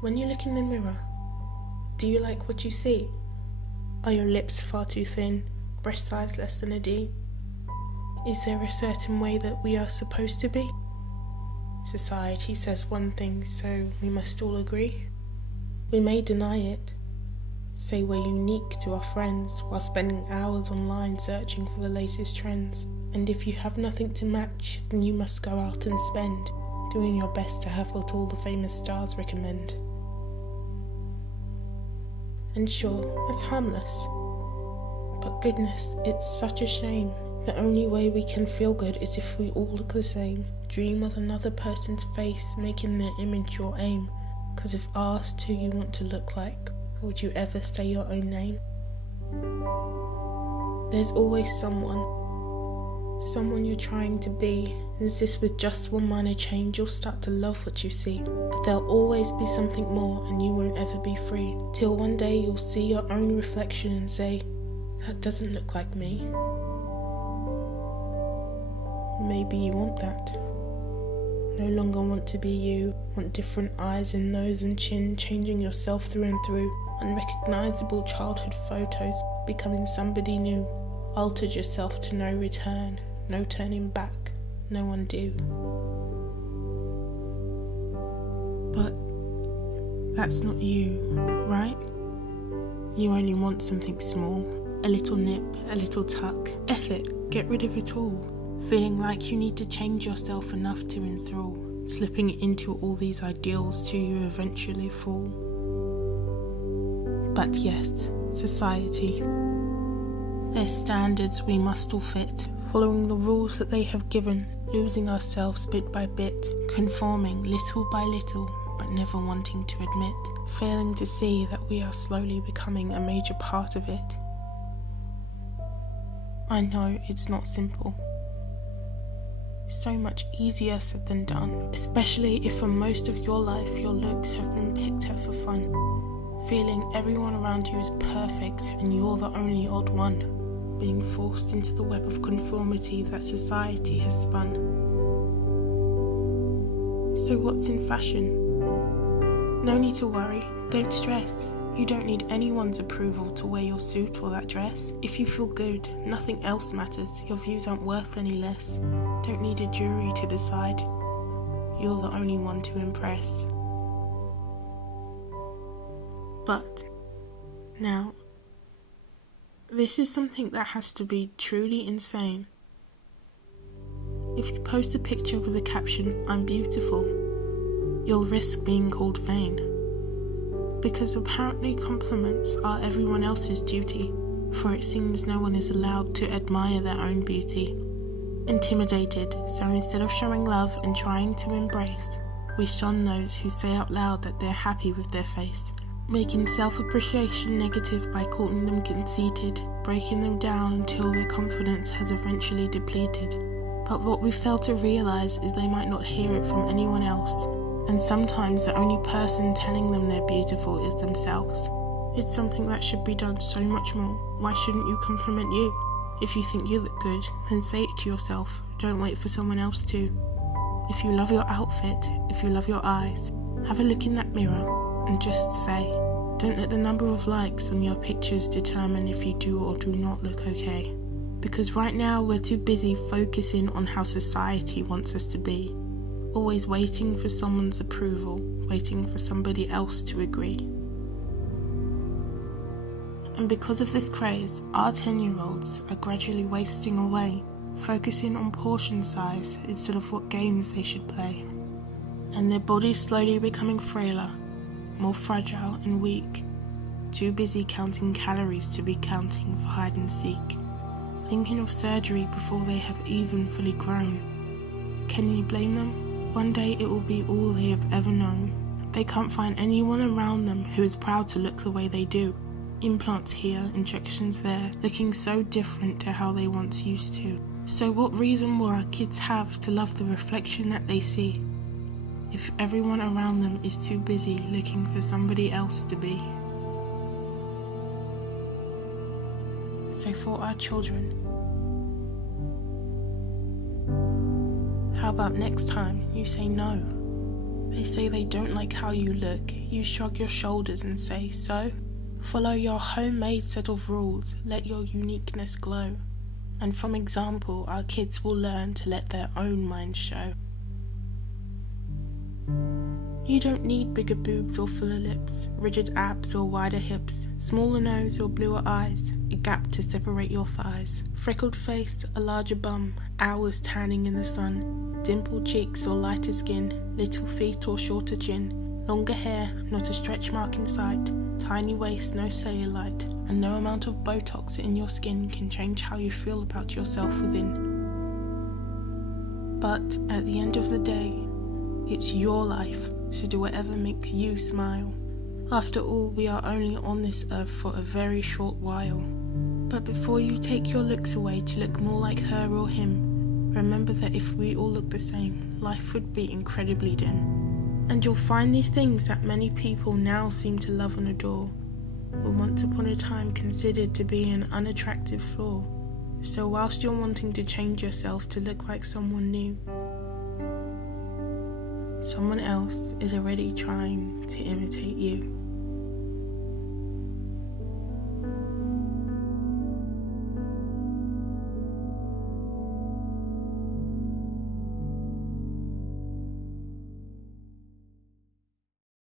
When you look in the mirror, do you like what you see? Are your lips far too thin, breast size less than a D? Is there a certain way that we are supposed to be? Society says one thing, so we must all agree. We may deny it, say we're unique to our friends while spending hours online searching for the latest trends. And if you have nothing to match, then you must go out and spend, doing your best to have what all the famous stars recommend. And sure, it's harmless, but goodness, it's such a shame. The only way we can feel good is if we all look the same. Dream of another person's face, making their image your aim. 'Cause if asked who you want to look like, would you ever say your own name? There's always someone you're trying to be. Insist with just one minor change, you'll start to love what you see. But there'll always be something more, and you won't ever be free. Till one day you'll see your own reflection and say, that doesn't look like me. Maybe you want that. No longer want to be you, want different eyes and nose and chin, changing yourself through and through. Unrecognizable childhood photos, becoming somebody new. Altered yourself to no return, no turning back, no undo. But that's not you, right? You only want something small, a little nip, a little tuck. Eff it, get rid of it all. Feeling like you need to change yourself enough to enthrall, slipping into all these ideals till you eventually fall. But yes, society. Their standards we must all fit, following the rules that they have given, losing ourselves bit by bit, conforming little by little, but never wanting to admit, failing to see that we are slowly becoming a major part of it. I know it's not simple. So much easier said than done, especially if for most of your life your looks have been picked at for fun, feeling everyone around you is perfect and you're the only odd one, being forced into the web of conformity that society has spun. So what's in fashion? No need to worry, don't stress. You don't need anyone's approval to wear your suit or that dress. If you feel good, nothing else matters. Your views aren't worth any less. Don't need a jury to decide. You're the only one to impress. But now, this is something that has to be truly insane. If you post a picture with a caption, "I'm beautiful," you'll risk being called vain. Because apparently compliments are everyone else's duty, for it seems no one is allowed to admire their own beauty. Intimidated, so instead of showing love and trying to embrace, we shun those who say out loud that they're happy with their face, making self-appreciation negative by calling them conceited, breaking them down until their confidence has eventually depleted. But what we fail to realize is they might not hear it from anyone else. And sometimes the only person telling them they're beautiful is themselves. It's something that should be done so much more. Why shouldn't you compliment you? If you think you look good, then say it to yourself. Don't wait for someone else to. If you love your outfit, if you love your eyes, have a look in that mirror and just say. Don't let the number of likes on your pictures determine if you do or do not look okay. Because right now we're too busy focusing on how society wants us to be. Always waiting for someone's approval, waiting for somebody else to agree. And because of this craze, our 10-year-olds are gradually wasting away, focusing on portion size instead of what games they should play. And their bodies slowly becoming frailer, more fragile and weak, too busy counting calories to be counting for hide and seek, thinking of surgery before they have even fully grown. Can you blame them? One day it will be all they have ever known. They can't find anyone around them who is proud to look the way they do. Implants here, injections there, looking so different to how they once used to. So what reason will our kids have to love the reflection that they see, if everyone around them is too busy looking for somebody else to be? So for our children, how about next time you say no? They say they don't like how you look. You shrug your shoulders and say, so? Follow your homemade set of rules, let your uniqueness glow. And from example, our kids will learn to let their own minds show. You don't need bigger boobs or fuller lips, rigid abs or wider hips, smaller nose or bluer eyes, a gap to separate your thighs, freckled face, a larger bum, hours tanning in the sun, dimpled cheeks or lighter skin, little feet or shorter chin, longer hair, not a stretch mark in sight, tiny waist, no cellulite, and no amount of Botox in your skin can change how you feel about yourself within. But at the end of the day, it's your life, so do whatever makes you smile. After all, we are only on this earth for a very short while. But before you take your looks away to look more like her or him, remember that if we all look the same, life would be incredibly dim. And you'll find these things that many people now seem to love and adore were once upon a time considered to be an unattractive flaw. So whilst you're wanting to change yourself to look like someone new, someone else is already trying to imitate you.